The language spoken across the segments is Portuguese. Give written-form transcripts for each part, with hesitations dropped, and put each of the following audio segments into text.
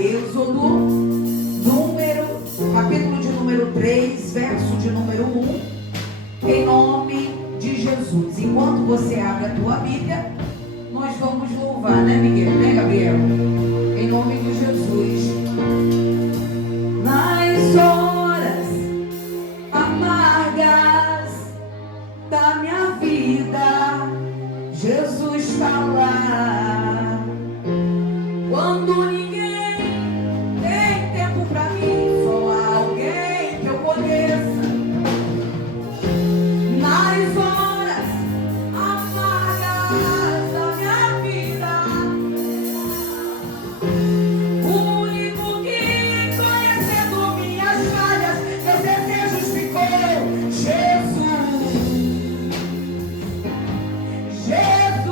Êxodo, capítulo de número 3, verso de número 1, em nome de Jesus. Enquanto você abre a tua Bíblia, nós vamos louvar, né, Miguel? Né, Gabriel? Em nome de Jesus. Nas horas amargas da minha vida, Jesus está lá. Quando ninguém tem tempo pra mim, só há alguém que eu conheça. Nas horas amargas da minha vida, o único que, conhecendo minhas falhas, meus desejos ficou Jesus. Jesus,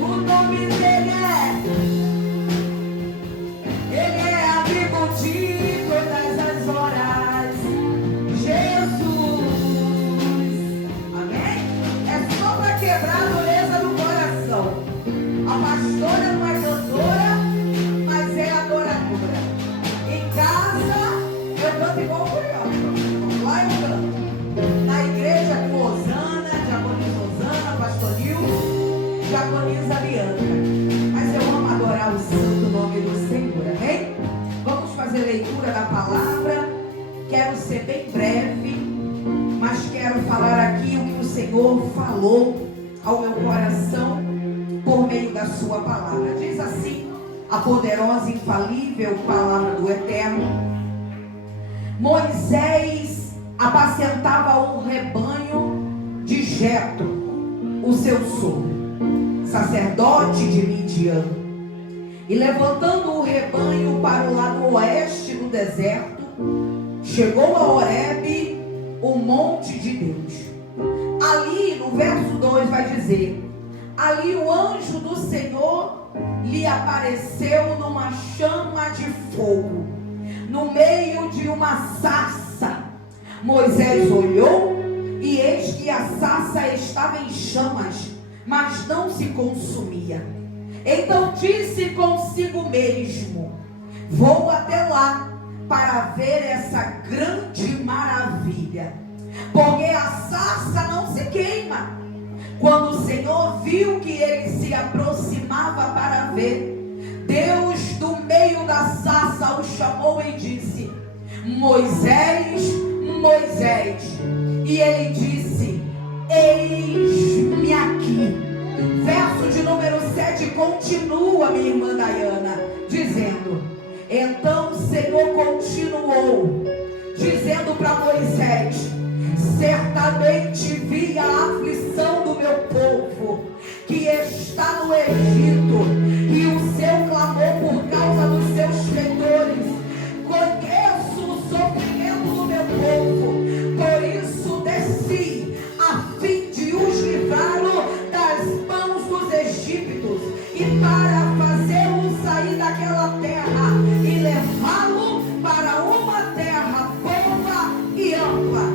o nome dele ele é abrigo de todas as horas. Jesus, amém? É só para quebrar a dureza do coração. A pastora não é cantora, mas é adoradora. Em casa eu canto igual o Curió. Lá eu canto. Na igreja com Osana, diaconisa Osana, pastor Nil, diaconisa Bianca. Mas eu amo adorar o santo nome do Senhor, amém? Vamos fazer leitura da palavra. Quero ser bem breve, mas quero falar aqui o que o Senhor falou ao meu coração por meio da sua palavra. Diz assim a poderosa e infalível palavra do Eterno: Moisés apacentava o rebanho de Jetro, o seu sogro, sacerdote de Midian. E levantando o rebanho para o lado oeste do deserto, chegou a Horebe, o monte de Deus. Ali no verso 2 vai dizer: ali o anjo do Senhor lhe apareceu numa chama de fogo, no meio de uma sarça. Moisés olhou, e eis que a sarça estava em chamas, mas não se consumia. Então disse consigo mesmo: vou até lá para ver essa grande maravilha, porque a sarça não se queima. Quando o Senhor viu que ele se aproximava para ver, Deus do meio da sarça o chamou e disse: Moisés, Moisés. E ele disse: eis-me aqui. Verso de número 7 continua, minha irmã Dayana, dizendo: então o Senhor continuou, dizendo para Moisés: certamente vi a aflição do meu povo, que está no Egito, e o seu clamor por causa dos seus feitores. Conheço o sofrimento do meu povo, por isso desci, a fim de os livrar das mãos dos egípcios, e para fazê-lo sair daquela terra e levá-lo para uma terra boa e ampla,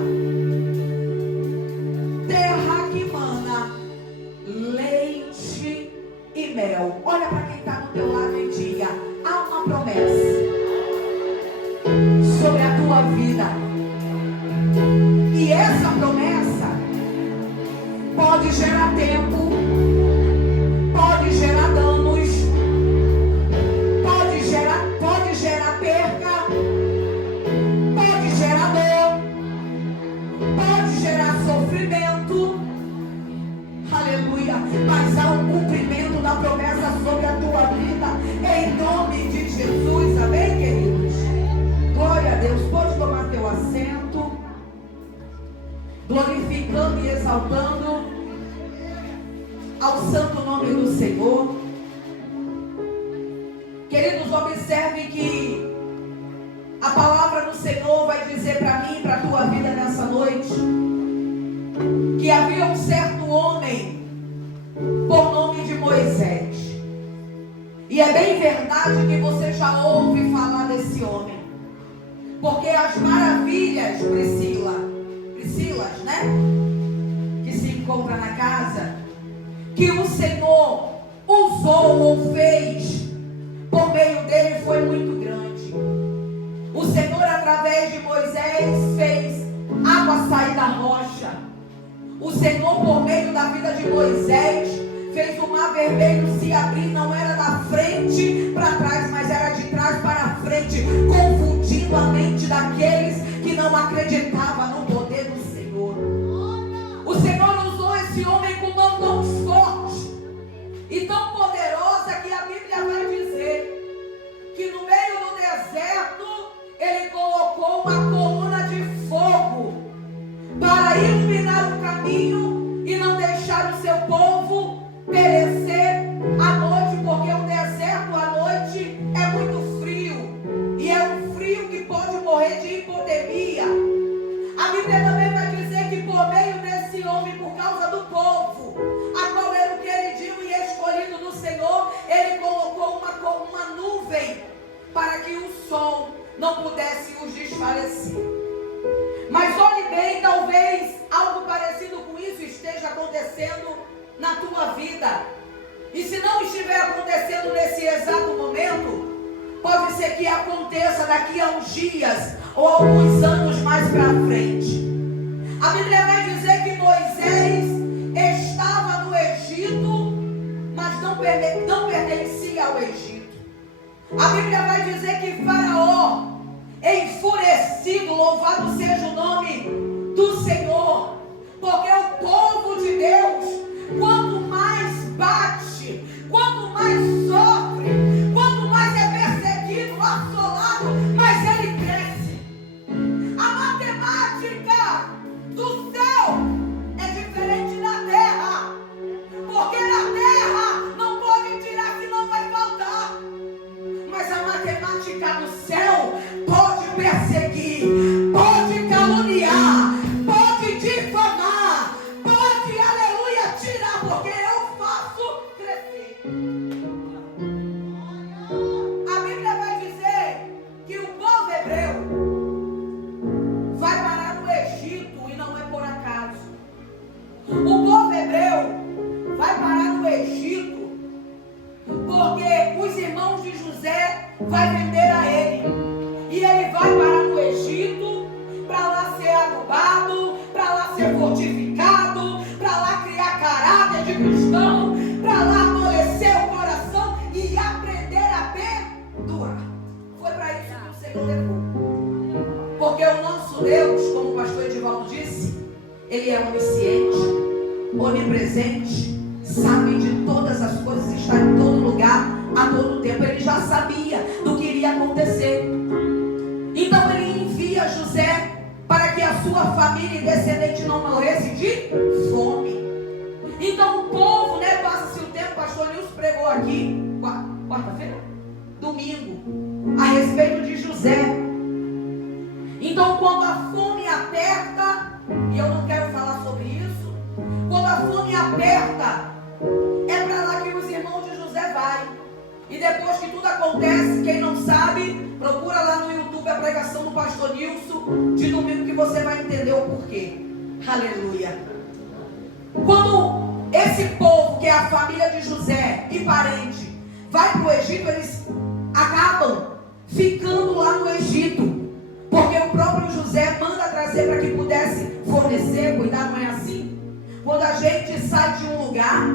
terra que mana leite e mel. Olha para quem está do teu lado e diga: há uma promessa sobre a tua vida, e essa promessa pode gerar tempo, pode gerar danos, pode gerar perca, pode gerar dor, pode gerar sofrimento, aleluia, mas há um cumprimento da promessa sobre a tua vida, em nome de Jesus, amém, queridos? Glória a Deus. Pode tomar teu assento, glorificando e exaltando ao santo nome do Senhor. Queridos, observe que a palavra do Senhor vai dizer para mim e para a tua vida nessa noite que havia um certo homem por nome de Moisés. E é bem verdade que você já ouve falar desse homem, porque as maravilhas, Priscilas, né, que se encontra na casa, que o Senhor usou ou fez da rocha. O Senhor, por meio da vida de Moisés, fez o mar vermelho se abrir. Não era da frente para trás, mas era de trás para frente, confundindo a mente daqueles que não acreditavam no poder do Senhor. O Senhor usou esse homem com mão tão forte e tão poderosa que a Bíblia vai dizer que no meio do deserto ele colocou uma coluna de fogo para iluminar o caminho e não deixar o seu povo perecer à noite, porque o deserto à noite é muito frio e é um frio que pode morrer de hipotermia. A Bíblia também vai dizer que por meio desse homem, por causa do povo, a qual era o queridinho e escolhido do Senhor, ele colocou uma nuvem para que o sol não pudesse os desfalecer. Mas olhe bem, talvez algo parecido com isso esteja acontecendo na tua vida. E se não estiver acontecendo nesse exato momento, pode ser que aconteça daqui a uns dias ou alguns anos mais para frente. A Bíblia vai dizer que Moisés estava no Egito, mas não pertencia ao Egito. A Bíblia vai dizer que Faraó, enfurecido, louvado seja o nome do Senhor, porque o povo de Deus, quanto mais bate, quanto mais sofre, quanto mais é perseguido, assolado, mais ele cresce. A matemática do céu é diferente da terra, porque na terra não pode tirar que não vai faltar, mas a matemática do céu pode perseguir, pode caluniar, pode difamar, pode, aleluia, tirar, porque eu faço crescer. A Bíblia vai dizer que o povo hebreu vai parar no Egito e não é por acaso. O povo hebreu vai parar no Egito porque os irmãos de José vai vender a ele. E ele vai parar no Egito para lá ser adubado, para lá ser fortificado, para lá criar caráter de cristão, para lá amolecer o coração e aprender a perdoar. Foi para isso que o Senhor levou. Porque o nosso Deus, como o pastor Edivaldo disse, ele é onisciente, onipresente, sabe de todas as coisas, está em todo lugar, a todo tempo. Ele já sabia do que iria acontecer. Então ele envia José para que a sua família e descendente não morresse de fome. Então o povo, passa-se o tempo, o pastor Nilson pregou aqui, quarta-feira? Domingo, a respeito de José. Então quando a fome aperta, e eu não quero falar sobre isso, quando a fome aperta, é para lá que os irmãos de José vão. E depois que tudo acontece, quem não sabe, procura lá no YouTube a pregação do pastor Nilson de domingo que você vai entender o porquê. Aleluia. Quando esse povo, que é a família de José e parente, vai para o Egito, eles acabam ficando lá no Egito, porque o próprio José manda trazer para que pudesse fornecer, cuidar, não é assim? Quando a gente sai de um lugar,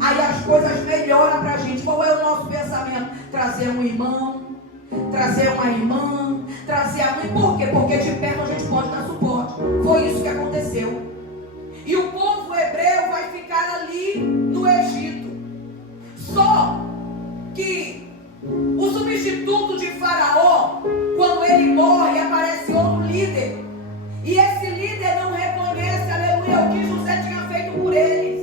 aí as coisas melhoram para a gente. Qual é o nosso pensamento? Trazer um irmão, trazer uma irmã, trazer a mãe. Por quê? Porque de perto a gente pode dar suporte. Foi isso que aconteceu. E o povo hebreu vai ficar ali no Egito. Só que o substituto de Faraó, quando ele morre, aparece outro líder. E esse líder não reconhece, aleluia, o que José tinha feito por eles.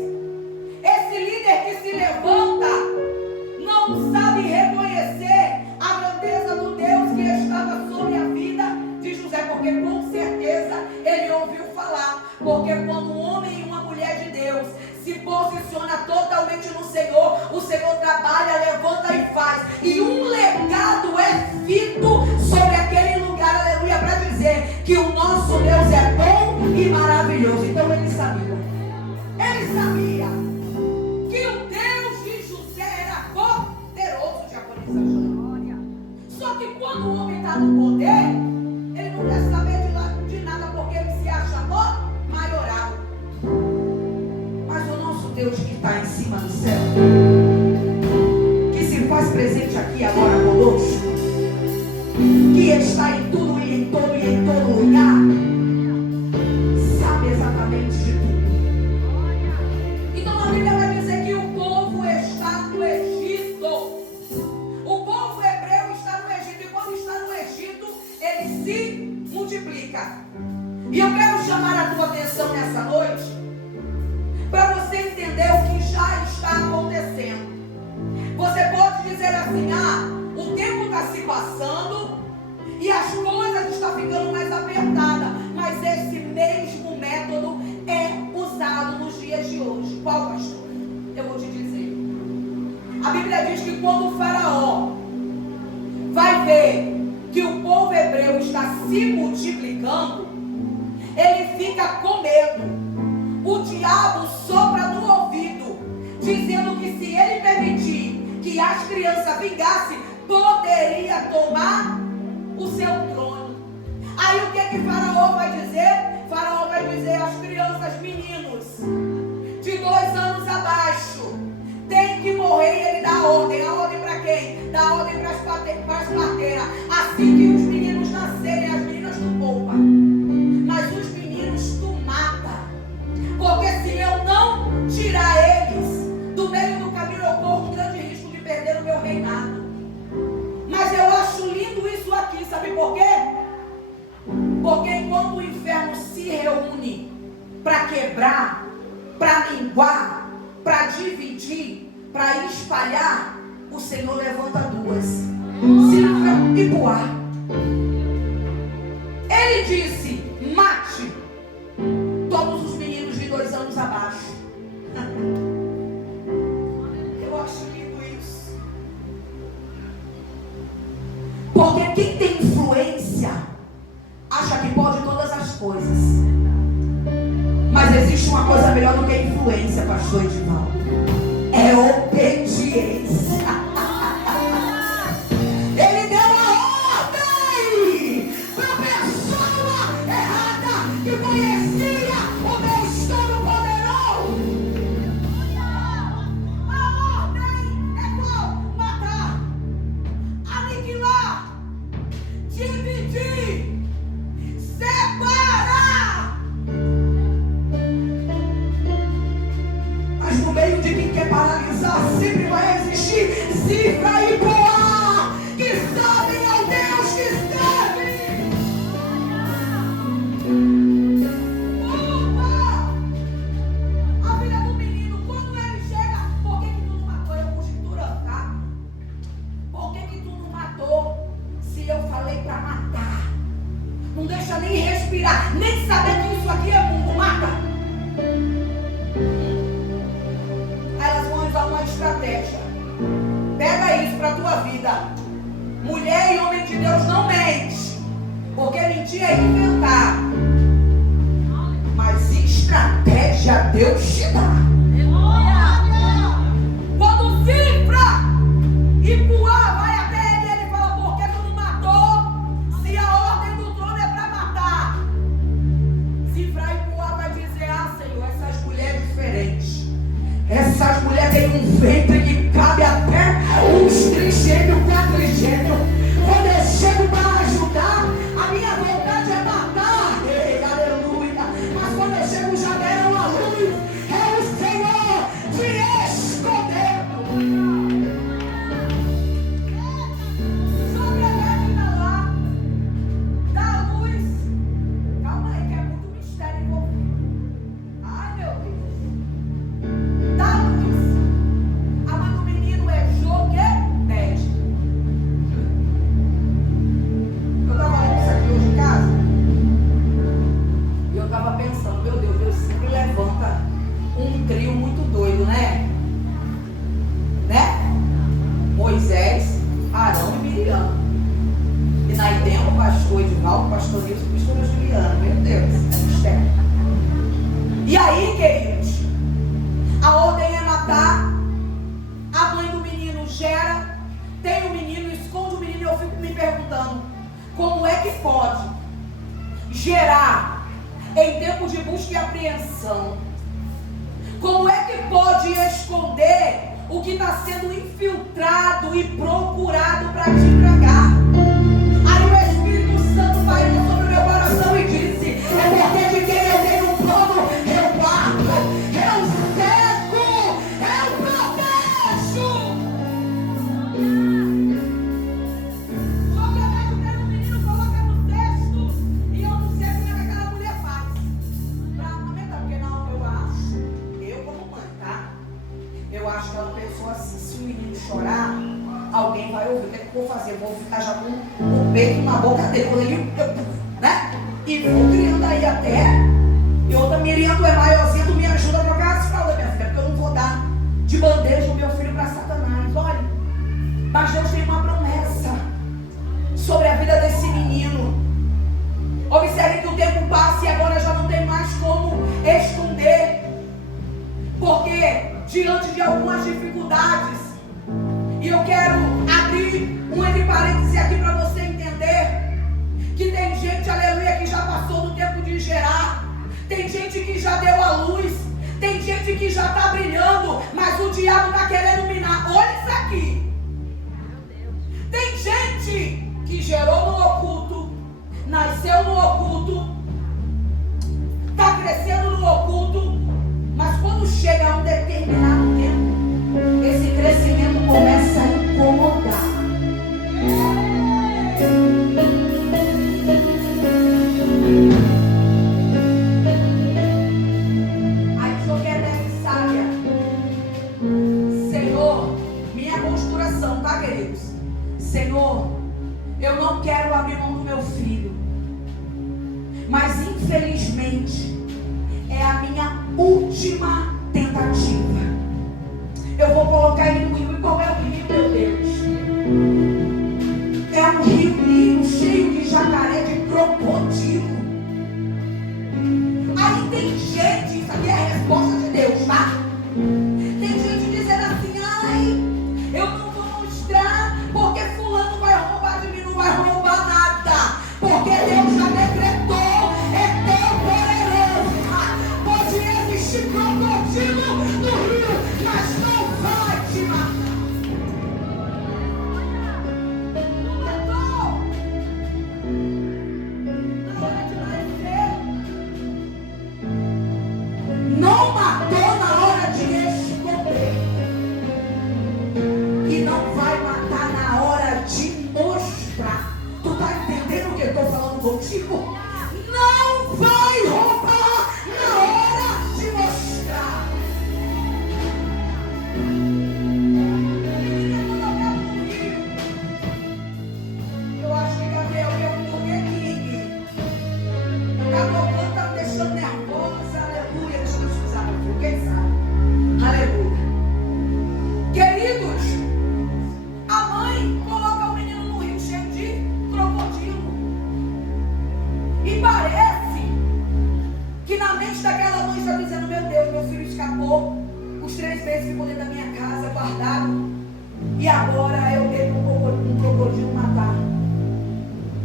Esse líder que se levanta não sabe reconhecer a grandeza do Deus que estava sobre a vida de José, porque com certeza ele ouviu falar. Porque quando um homem e uma mulher de Deus se posiciona totalmente no Senhor, o Senhor trabalha, levanta e faz. E um legado é feito sobre aquele lugar, aleluia, para dizer que o nosso Deus é bom e maravilhoso. Então ele sabia. Ele sabia que o Deus de José era poderoso, diaconisa. Só que quando o homem está no poder, ele não quer saber de nada, porque ele se acha presente aqui agora conosco, que está em tudo e em todo e em todo lugar, sabe exatamente de tudo. Então a Bíblia vai dizer que o povo está no Egito. O povo hebreu está no Egito, e quando está no Egito, ele se multiplica. E eu quero chamar a tua atenção nessa noite, para você entender o que já está acontecendo. Você pode dizer assim: o tempo está se passando e as coisas estão ficando mais apertadas, mas esse mesmo método é usado nos dias de hoje. Qual, pastor? Eu vou te dizer. A Bíblia diz que quando o faraó vai ver que o povo hebreu está se multiplicando, ele fica com medo. O diabo sopra no ouvido, dizendo que se ele permitir que as crianças vingassem, poderia tomar o seu trono. Aí o que Faraó vai dizer? Faraó vai dizer às crianças, meninos de 2 anos abaixo, tem que morrer. E ele dá a ordem para quem? Dá ordem para as parteiras. Assim que os meninos nascerem, as meninas tu poupa, mas os meninos tu mata, porque se eu não tirar eles do meio do caminho, eu corro um grande risco de perder o meu reinado. Mas eu acho lindo isso aqui, sabe por quê? Porque enquanto o inferno se reúne para quebrar, para minguar, para dividir, para espalhar, o Senhor levanta 2, Zifra e Puá. Ele disse: mate todos os meninos de 2 anos abaixo. Eu acho lindo isso. Porque quem tem influência acha que pode todas as coisas. Mas existe uma coisa melhor do que a influência, pastor Edivaldo. É obediência. Ele deu a ordem para a pessoa errada que conhecia o Deus Todo-Poderoso. A ordem é qual? Matar, aniquilar, dividir, separar. Mas no meio de quem quer paralisar, sempre vai existir Zifra e Puá, que sabem ao Deus que serve. Opa! A filha do menino, quando ele chega, por que tu não matou? Eu conjecturando, tá? Por que tu não matou se eu falei pra matar? Não deixa nem respirar, nem saber que isso aqui é mundo, mata. Aí elas vão usar uma estratégia. Pega isso pra tua vida. Mulher e homem de Deus não mente, porque mentir é inventar, mas estratégia Deus te dá. Quando Zifra e Puá vai até ele, ele fala: por que tu não matou se a ordem do trono é para matar? Zifra e Puá vai dizer: Senhor, essas mulheres diferentes, essas mulheres têm um ventre que cabe até uns trigêmeos, 4 trigêmeos. Quando eu chego para ajudar, a minha vontade é matar. Ei, aleluia. Mas quando eu chego já deram a luz. É o Senhor te escondendo. Sobrevive lá. Dá luz. Calma aí que é muito mistério envolvido. Ai, meu Deus. Dá luz. A mãe do menino é Joquebede. Eu estava lendo isso aqui hoje em casa e eu estava pensando: meu Deus, Deus sempre levanta um trio muito doido, né? Moisés, Arão e Miriam. E na tempo, o pastor Edivaldo, o pastor Nilson e a pastora Juliana. Meu Deus, é mistério. E aí, queridos, a ordem é matar. A mãe do menino gera, tem o menino, esconde o menino. E eu fico me perguntando: como é que pode gerar em tempo de busca e apreensão? Como é que pode esconder o que está sendo infiltrado e procurado para te tragar. Aí o Espírito Santo pairou sobre o meu coração e disse: é porque de quem eu tenho um plano, eu guardo, eu cerco, eu protejo. Joga dentro do menino, coloca no texto. E eu não sei como é que aquela mulher faz para amamentar, porque não, eu como mãe, tá? Eu acho que ela pensou assim: se o menino chorar, alguém vai ouvir. O que é que eu vou fazer? Eu vou ficar já com o peito na boca dele, né? E vou criando aí até. E outra, Miriam, tu é maiorzinha, tu me ajuda a trocar as fraldas, minha filha, porque eu não vou dar de bandeja o meu filho para Satanás. Olha, mas Deus tem uma promessa sobre a vida desse menino. Observe que o tempo passa e agora já não tem mais como esconder. Porque diante de algumas dificuldades, e eu quero abrir um entre parênteses aqui para você entender que tem gente, aleluia, que já passou do tempo de gerar, tem gente que já deu a luz, tem gente que já está brilhando, mas o diabo está querendo minar. Olha isso aqui. Tem gente que gerou no oculto, nasceu no oculto, está crescendo no oculto, mas quando chega a um determinado tempo, esse crescimento começa a incomodar. Aí o senhor quer necessária. Senhor, minha conjuração, tá, queridos? Senhor, eu não quero abrir mão do meu filho, mas infelizmente é a minha última tentativa. Eu vou colocar ele no rio. E qual é o rio, meu Deus? É um rio Nilo, cheio de jacaré, de crocodilo. Aí tem gente, isso aqui é a resposta de Deus, tá? Tem gente dizendo assim: ai, eu não vou mostrar, porque fulano vai roubar de mim. Não vai roubar nada, porque Deus já decretou, é temporário. Pode existir crocodilo no rio, mas não vai te matar. Não matou na hora de esconder. E não vai matar na hora de mostrar. Tu tá entendendo o que eu tô falando contigo? Não vai roubar na hora de mostrar. Eu acho que Gabriel é um Burger King. Tá tocando, tá me deixando nervosa. Aleluia. Deixa eu usar meu filho, quem sabe? Aleluia. Queridos, a mãe coloca o menino no rio cheio de crocodilo. E parece que na mente daquela mãe está dizendo: meu Deus, meu filho escapou. Os 3 meses ficou dentro da minha casa, guardado. E agora eu dei um crocodilo matar.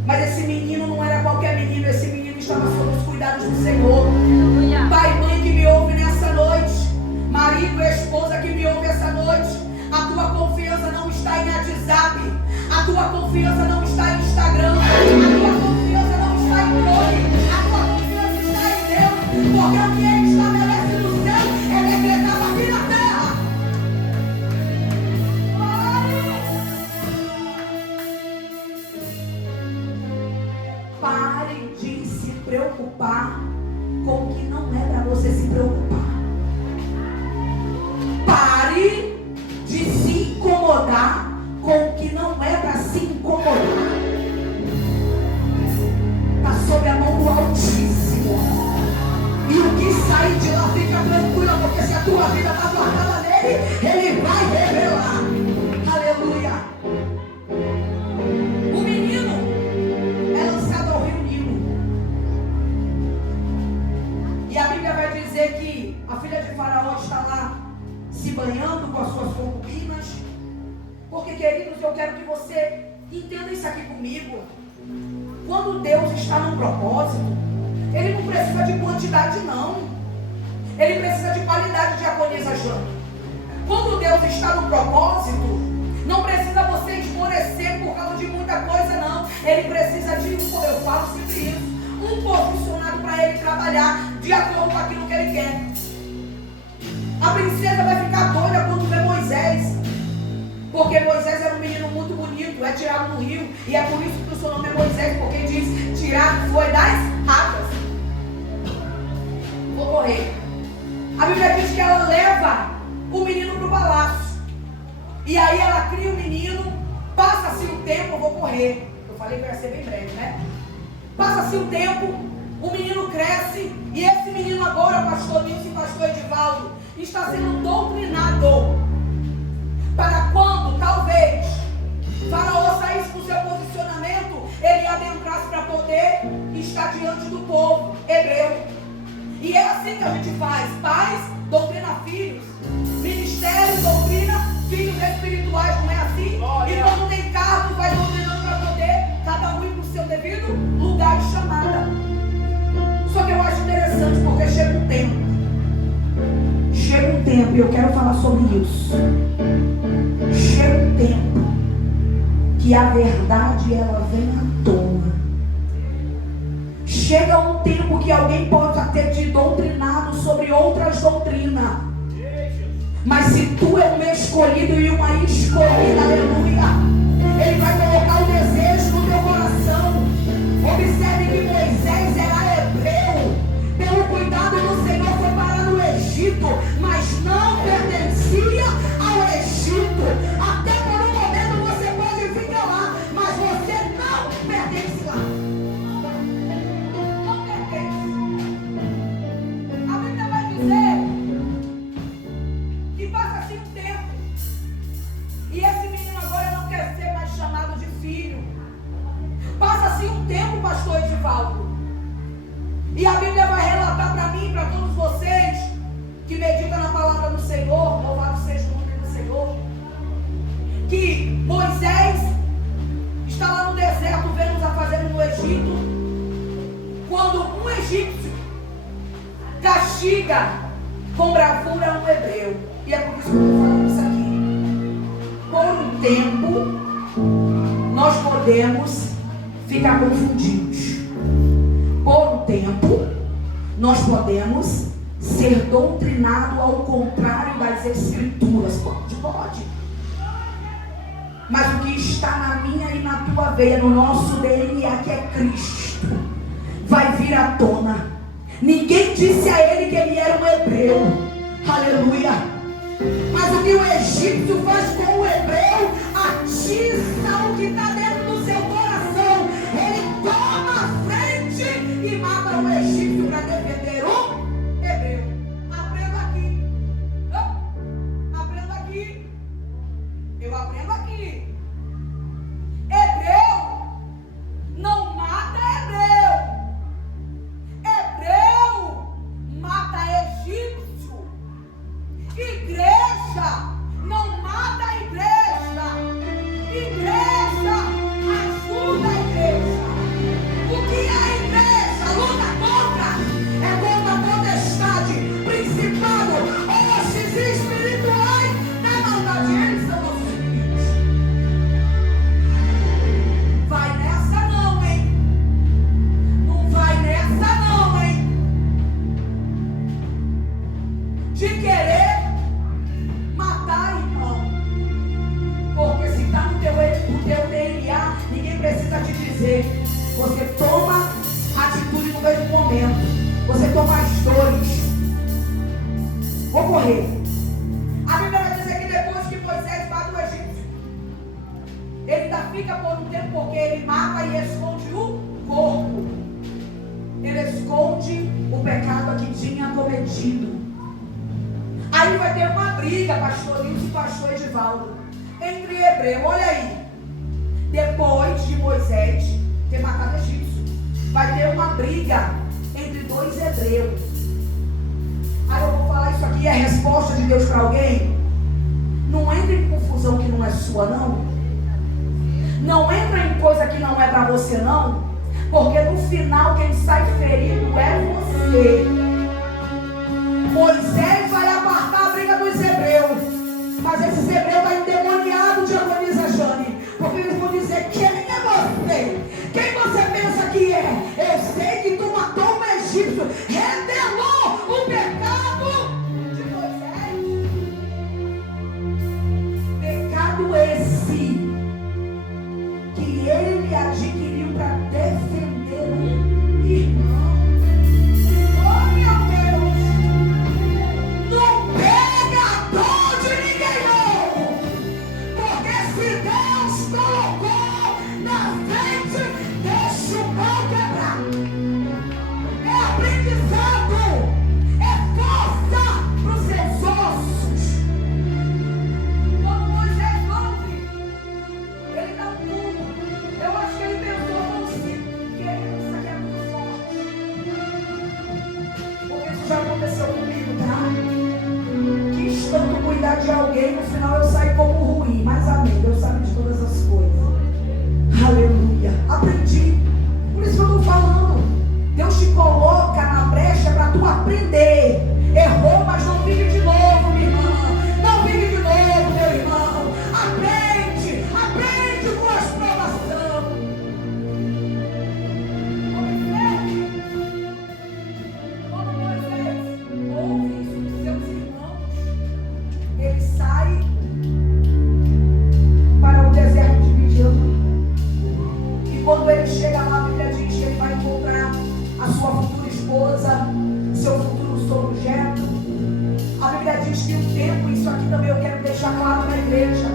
Mas esse menino não era qualquer menino. Esse menino estava sob os cuidados do Senhor. Pai e mãe que me ouve nessa noite, marido e esposa que me ouve essa noite, a tua confiança não está em WhatsApp, a tua confiança não está em Instagram, a tua confiança não está em drone, a tua confiança está em Deus, porque o que Ele estabelece no céu é decretado aqui na terra. Pare de se preocupar com o que não é para você se preocupar. Pare de se incomodar com o que não é para se incomodar. Está sob a mão do Altíssimo. E o que sair de lá, fica tranquila, porque se a tua vida está guardada nele, Ele vai revelar. Aleluia. O menino é lançado ao rio Nilo. E a Bíblia vai dizer que a filha de Faraó está lá se banhando com as suas concubinas. Porque, queridos, eu quero que você entenda isso aqui comigo. Quando Deus está num propósito, Ele não precisa de quantidade, não. Ele precisa de qualidade, diaconisa Jana. Quando Deus está no propósito, não precisa você esmorecer por causa de muita coisa, não. Ele precisa de eu falo sempre isso, um posicionado para ele trabalhar de acordo com aquilo que ele quer. A princesa vai ficar doida quando vê Moisés, porque Moisés era um menino muito bonito, é tirado no rio, e é por isso que o seu nome é Moisés, porque diz, tirado foi das águas. Vou correr. A Bíblia diz que ela leva o menino para o palácio, e aí ela cria o menino, passa-se o tempo, eu vou correr, eu falei que ia ser bem breve, né? Passa-se o tempo, o menino cresce, e esse menino agora, pastor Nilson e pastor Edivaldo, está sendo doutrinado para quando, talvez, Faraó saísse do seu posicionamento, ele adentrasse para poder estar diante do povo hebreu. E é assim que a gente faz. Pais doutrina filhos, ministério doutrina filhos espirituais, não é assim? E quando tem cargo, vai doutrinando para poder cada um ir para o seu devido lugar de chamada. Só que eu acho interessante, porque chega um tempo, e eu quero falar sobre isso. Chega um tempo que a verdade ela vem à tona. Chega um tempo que alguém pode ter te doutrinado sobre outras doutrinas, mas se tu é um escolhido e uma escolhida, aleluia, ele vai colocar o desejo no teu coração. Observe que Moisés era hebreu, pelo cuidado do Senhor foi parar no Egito, mas não pertencia ao Egito. Até por um momento você pode ficar lá, mas você não pertence lá. Não pertence. A Bíblia vai dizer que passa-se um tempo e esse menino agora não quer ser mais chamado de filho. Passa-se um tempo, pastor Edivaldo, e a Bíblia vai relatar para mim e para todos vocês que meditam na palavra do Senhor, louvado seja o nome do Senhor, que Moisés está lá no deserto vendo os afazeres no Egito, quando um egípcio castiga com bravura um hebreu. E é por isso que eu estou falando isso aqui. Por um tempo nós podemos ficar confundidos. Por um tempo nós podemos ser doutrinados ao contrário das escrituras. Pode. Mas o que está na minha e na tua veia, no nosso DNA, que é Cristo, vai vir à tona. Ninguém disse a ele que ele era um hebreu. Aleluia. Mas o que o egípcio faz com o hebreu, atiça o que está dentro do seu coração. Ele toma a frente e mata o egípcio para defender o hebreu. Aprenda aqui. Aprenda aqui. Eu aprendo aqui. Hebreu não mata hebreu. Hebreu mata egípcio. Igreja não mata a igreja. Igreja ajuda a igreja. O que é a igreja? Luta contra. É contra a potestade, principado, hostes espirituais da maldade. Eles são nossos inimigos. Vai nessa não, hein? Não vai nessa não, hein? De querer matar, irmão. Porque se está no teu DNA, ninguém precisa te dizer. Você toma atitude no mesmo momento. Você toma as dores. Vou correr. A Bíblia vai dizer que depois que Moisés mata o egípcio, ele ainda fica por um tempo, porque ele mata e esconde o corpo. Ele esconde o pecado que tinha cometido. Aí vai ter uma briga, pastor Nilson e pastor Edivaldo, entre hebreu. Olha aí, depois de Moisés ter matado o egípcio, vai ter uma briga entre dois hebreus. Aí eu vou falar isso aqui, é a resposta de Deus para alguém. Não entre em confusão que não é sua, não. Não entra em coisa que não é para você, não. Porque no final quem sai ferido é você. Moisés vai apartar a briga dos hebreus. cuidar de alguém, no final eu saio como ruim. Mas amém, Deus sabe de todas as coisas. Aleluia. Aprendi. Por isso que eu estou falando. Deus te coloca na brecha para tu aprender. Errou, mas não vive de novo, minha irmã. Não vive de novo, meu irmão. Aprende com as provações. Quando Moisés ouve isso dos seus irmãos, ele sai para o deserto de Midian. E quando ele chega lá, a Bíblia diz que ele vai encontrar a sua futura esposa, seu futuro sogro Jetro. A Bíblia diz que o tempo, isso aqui também eu quero deixar claro na igreja.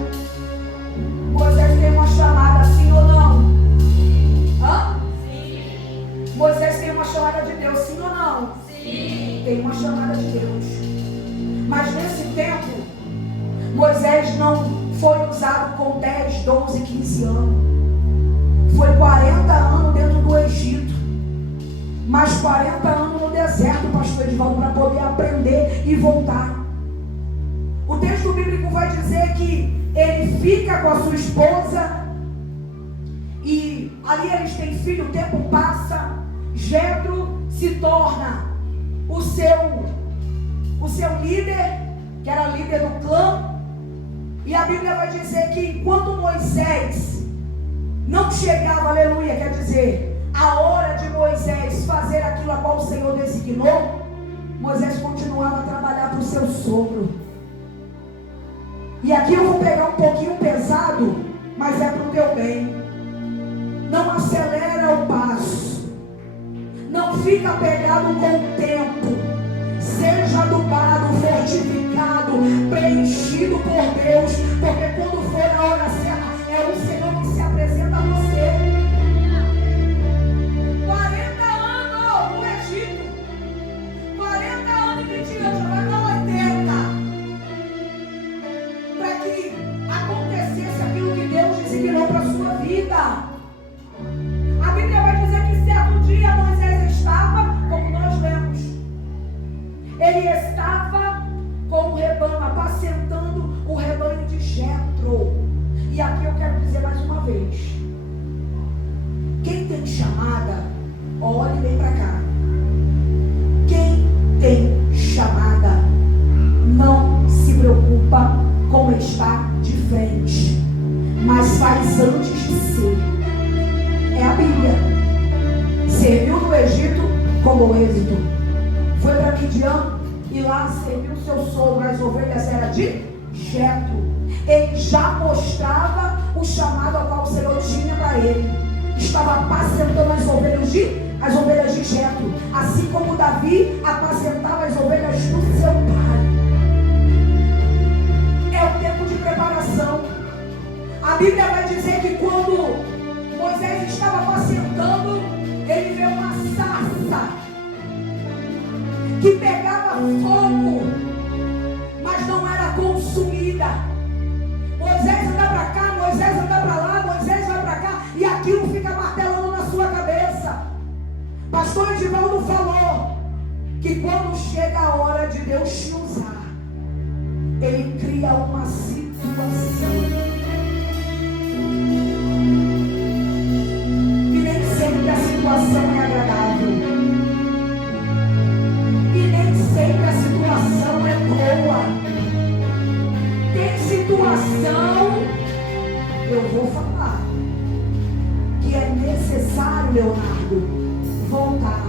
Moisés tem uma chamada, sim ou não? Hã? Sim. Moisés tem uma chamada de Deus, sim ou não? Sim. Tem uma chamada de Deus. Mas nesse tempo, Moisés não foi usado com 10, 12, 15 anos. Foi 40 anos dentro do Egito. Mais 40 anos no deserto, pastor Edivaldo, para poder aprender e voltar. O texto bíblico vai dizer que ele fica com a sua esposa e ali eles têm filho, o tempo passa. Jetro se torna o seu líder, que era líder do clã. E a Bíblia vai dizer que enquanto Moisés não chegava, aleluia, quer dizer, a hora de Moisés fazer aquilo a qual o Senhor designou, Moisés continuava a trabalhar para o seu sogro. E aqui eu vou pegar um pouquinho pesado, mas é para o teu bem. Não acelera o passo. Não fica pegado com o tempo. Seja adubado, fortificado, preenchido por Deus, porque quando for a hora certa, é o Senhor que se apresenta a você. 40 anos no Egito, 40 anos em Midian, já vai para 80, para que acontecesse aquilo que Deus designou para a sua vida. A Bíblia vai dizer que certo dia Moisés estava, como nós lemos, ele estava com o rebanho, apacentando o rebanho de Jetro. E aqui eu quero dizer mais uma vez, quem tem chamada, olhe bem para cá. Quem tem chamada não se preocupa com estar de frente, mas faz antes de ser. É a Bíblia. Serviu no Egito como êxito. Foi para Midian e lá serviu seu sogro. As ovelhas eram de Jetro. Ele já mostrava o chamado ao qual o Senhor tinha para ele. Estava apacentando as ovelhas de Jetro, assim como Davi apacentava as ovelhas do seu pai. É o tempo de preparação. A Bíblia vai dizer que quando Moisés estava apacentando, ele vê uma sarça que pegava fogo, mas não era consumida. Moisés anda para cá, Moisés anda para lá, Moisés vai para cá, e aquilo fica martelando na sua cabeça. Pastor Edivaldo falou que quando chega a hora de Deus te usar, Ele cria uma situação. E nem sempre a situação é agradável. E nem sempre a situação é boa. Tem situação, eu vou falar, que é necessário, Leonardo, voltar.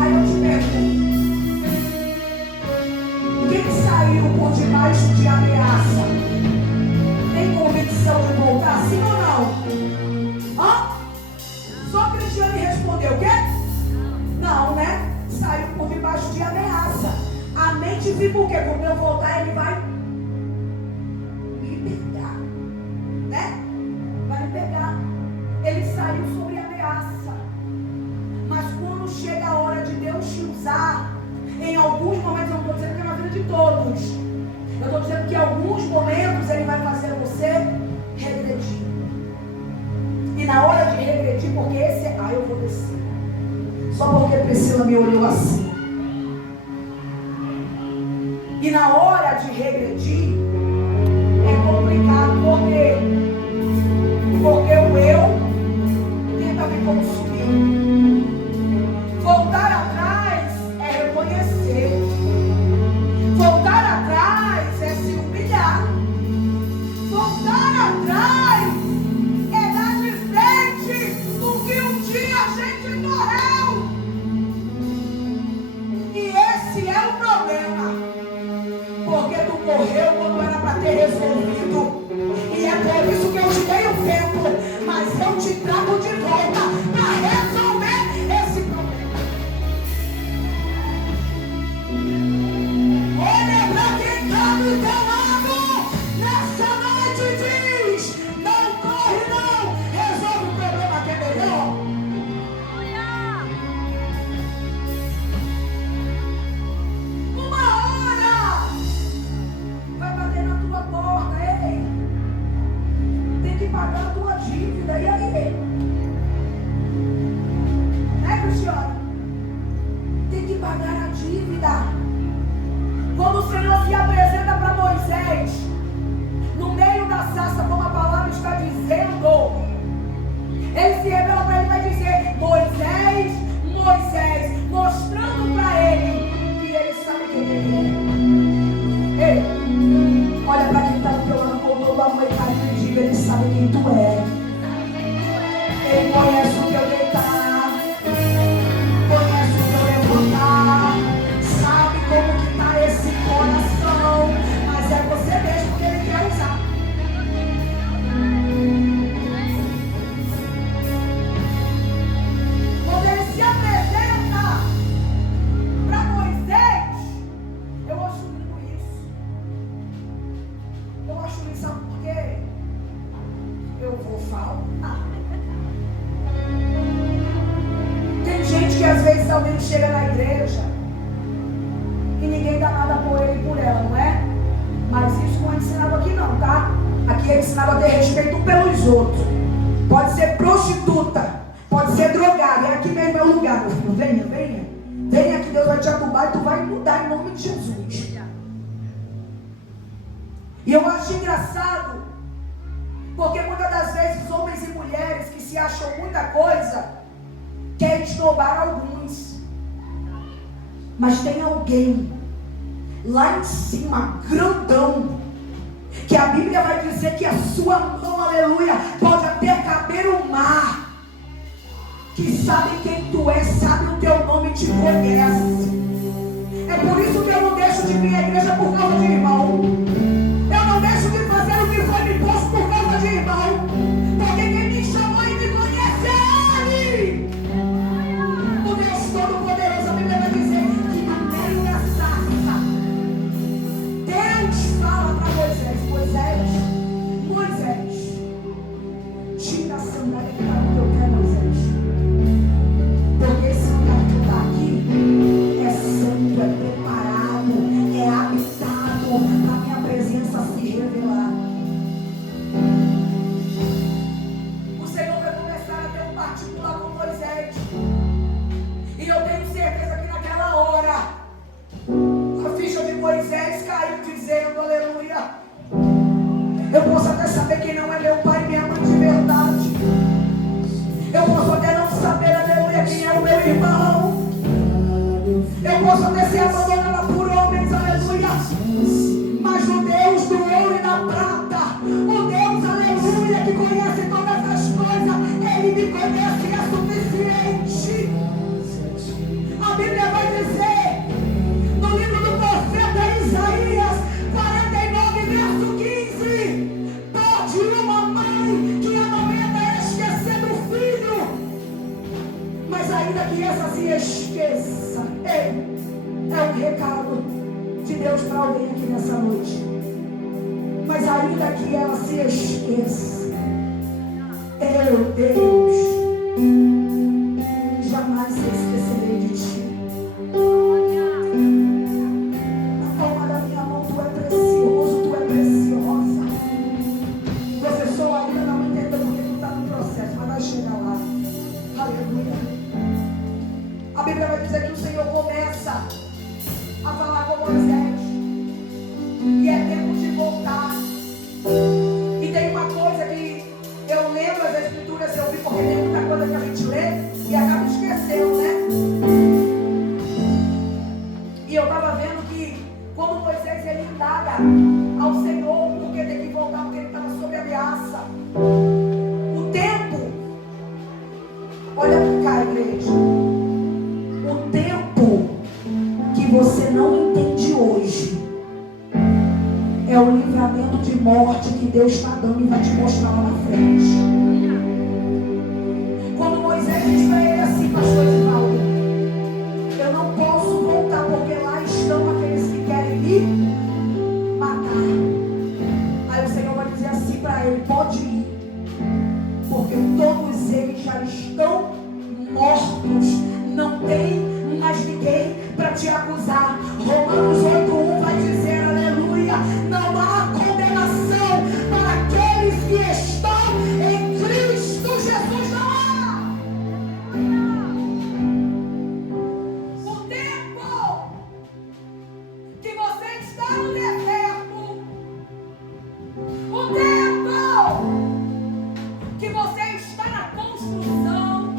Aí eu te pergunto, quem saiu por debaixo de ameaça tem convicção de voltar, sim ou não? Hã? Só Cristiane respondeu, o quê? Não, né? Saiu por debaixo de ameaça. A mente fica o quê? Quando eu voltar, ele vai me pegar, né? Vai me pegar. Ele saiu sobre ameaça. Mas quando chega a hora de Deus te usar, em alguns momentos, eu não estou dizendo que é na vida de todos, eu estou dizendo que em alguns momentos Ele vai fazer você regredir. E na hora de regredir, porque esse é, eu vou descer. Só porque Priscila me olhou assim. E na hora de regredir, é complicado. Por quê? Porque o eu tenta me consumir. Voltar atrás é reconhecer. Voltar atrás é se humilhar. Voltar atrás é dar de frente com que um dia a gente morreu. E esse é o problema. Porque tu morreu quando era para ter resolvido. E é por isso que eu te dei o tempo. Mas eu te trago de volta para resolver esse problema. Olha para quem está do teu lado. Nessa noite diz: não corre não. Resolve o problema que é melhor. Uma hora vai bater na tua porta. Ei, tem que pagar a tua dívida. E aí? Né, Cristiano? Tem que pagar a dívida. Quando o Senhor se apresenta para Moisés, no meio da sarça, como a palavra está dizendo, ele se revela para ele e vai dizer: Moisés, Moisés, mostrando para ele que ele sabe quem ele é. Ei, olha para quem está do teu lado com todo amor e carinho e diga: ele sabe quem tu é. Ele conhece o teu deitar, conhece o teu levantar, sabe como que está esse coração, mas é você mesmo que ele quer usar. Quando ele se apresenta para Moisés, eu acho lindo isso. Eu acho lindo, sabe por quê? Eu vou falar. Tem gente que às vezes alguém chega na igreja e ninguém dá nada por ele e por ela, não é? Mas isso não é ensinado aqui não, tá? Aqui é ensinado a ter respeito pelos outros. Pode ser prostituta, pode ser drogada. É aqui mesmo é o lugar, meu filho. Venha, venha. Venha que Deus vai te adubar e tu vai mudar em nome de Jesus. E eu acho engraçado, porque muitas das vezes homens e mulheres que se acham muita coisa querem esnobar alguns. Mas tem alguém lá em cima, grandão, que a Bíblia vai dizer que a sua mão, aleluia, pode até caber o mar, que sabe quem tu é, sabe o teu nome e te conhece. É por isso que eu não deixo de vir à igreja por causa de irmão. Eu não deixo de fazer o que foi me posto por causa de irmão. Porque quem me chamou e me conhece é Ele. O Deus Todo-Poderoso, a Bíblia vai dizer que no meio da sarça, Deus fala para Moisés: Moisés, Moisés, tira a sandália que está no teu pé, Moisés. Porque esse lugar que tu está aqui é santo, é preparado, é habitado, a minha presença se revelar. O Senhor vai começar a ter um particular com Moisés. E eu tenho certeza que naquela hora a ficha de Moisés caiu dizendo: aleluia, eu posso até saber quem não é meu pai e minha mãe de verdade. Eu posso até não saber, aleluia, quem é o meu irmão. Eu posso até ser abandonada por homens, aleluia. Mas o Deus do ouro e da prata, o Deus, aleluia, que conhece todas as coisas, Ele me conhece e é suficiente. A Bíblia vai dizer, no livro do profeta Isaías 49, verso 15: pode uma mãe que amamenta esquecer do filho, mas ainda que essa se esqueça, ei, é um recado de Deus para alguém aqui nessa noite. Mas ainda que ela se esqueça, eu, Deus, jamais se esquecerei de ti. Na palma da minha mão tu é precioso, tu é preciosa. Você só ainda não entendeu porque tu está no processo, mas vai chegar lá. Aleluia. ao Senhor, porque tem que voltar, porque ele estava sob ameaça. O tempo, olha para cá, igreja, o tempo que você não entende hoje é o livramento de morte que Deus está dando e vai te mostrar lá na frente. Quando Moisés diz para ele assim, pastor Edivaldo, eu não posso voltar porque lá estão aqueles que querem me matar. Aí o Senhor vai dizer assim para ele, pode ir, porque todos eles já estão mortos, não tem mais ninguém para te acusar. Romanos 8:1 vai dizer, aleluia, não há condenação para aqueles que estão em Cristo Jesus, não há. O tempo que você está no deserto, o tempo que você está na construção,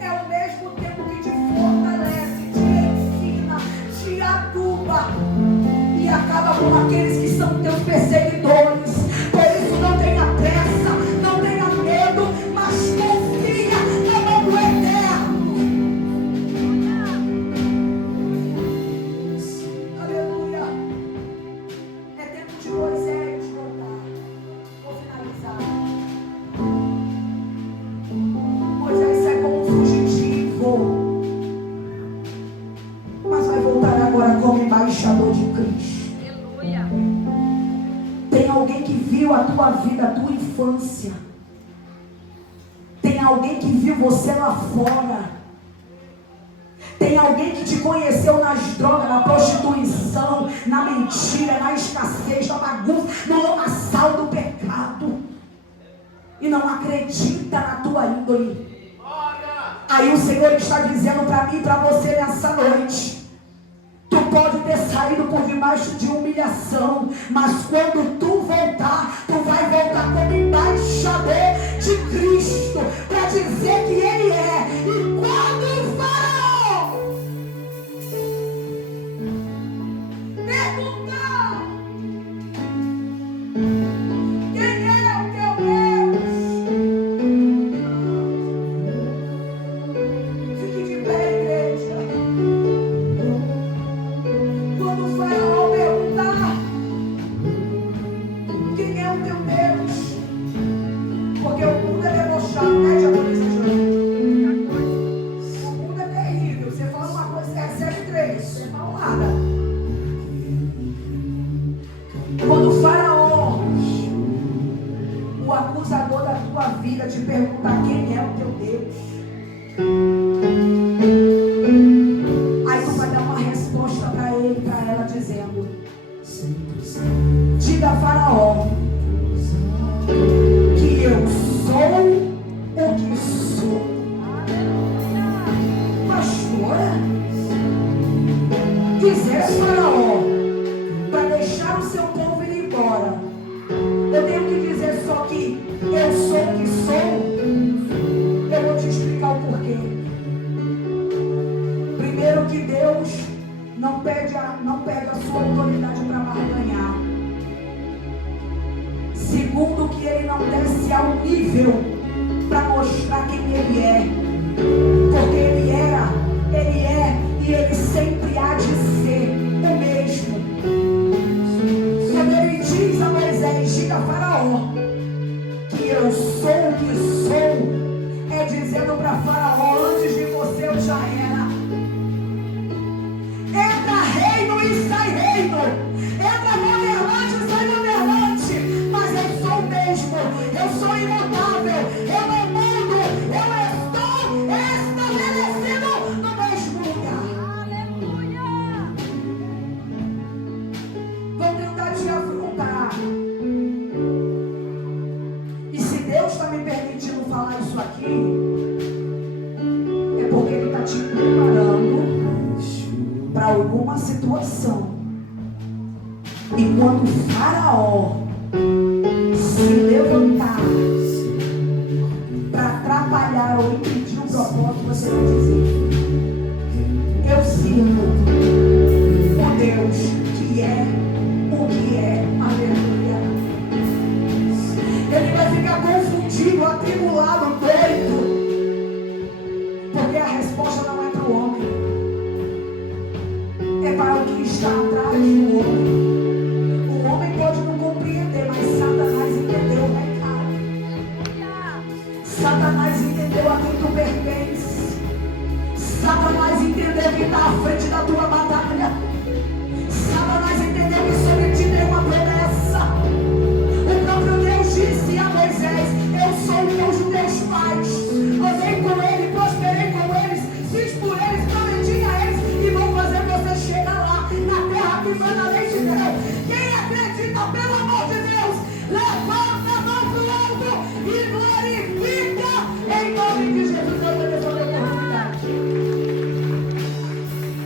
é o mesmo tempo que te fortalece, te ensina, te aduba e acaba com aqueles que são teus perseguidores. Por isso não tenha pressa, não tenha medo, mas confia no nome do Eterno. Aleluia. É tempo de Moisés voltar. Vou finalizar. Moisés sai como um fugitivo, mas vai voltar agora como embaixador de Cristo. Aleluia. Tem alguém que viu a tua vida, a tua infância. Tem alguém que viu você lá fora. Tem alguém que te conheceu nas drogas, na prostituição, na mentira, na escassez, na bagunça, no lamaçal do pecado. E não acredita na tua índole. Aí o Senhor está dizendo para mim e para você nessa noite: tu pode ter saído por debaixo de humilhação, mas quando tu voltar, tu vai voltar como embaixador de Cristo, para dizer que Ele é. E quando o Faraó perguntar quem é o teu Deus, fique de pé, igreja. Quando o Faraó perguntar quem é o teu Deus, porque o mundo é debochado, né, japonês? O mundo é terrível. Você fala uma coisa, você recebe 3, você não fala nada. Quando o Faraó, o acusador da tua vida, te perguntar quem é o teu Deus, aí tu vai dar uma resposta para ele, para ela, dizendo: diga a Faraó que eu sou o que sou. Pastora, dizer a Faraó para deixar o seu povo ir embora, eu tenho que dizer só que eu sou o que sou? Eu vou te explicar o porquê. Primeiro, que Deus não pega a sua autoridade para barganhar. Segundo, que Ele não desce ao nível para mostrar quem Ele é. Porque Ele era, Ele é e Ele sempre há de ser o mesmo. Quando Ele diz a Moisés, diga a Faraó que eu sou o que sou, é dizendo para Faraó: antes de você eu já era. Entra reino e sai reino, entra governante e sai governante, mas eu sou o mesmo, eu sou imutável, eu não mudo, eu estou estabelecido no mesmo lugar. Aleluia. Vou tentar te afrontar. E se Deus está me permitindo falar isso aqui, é porque Ele está te preparando para alguma situação. E quando o Faraó se levantar para atrapalhar ou impedir o propósito, você vai dizer: eu sirvo o Deus que é o mendigo, atribulado, doido. Porque a resposta não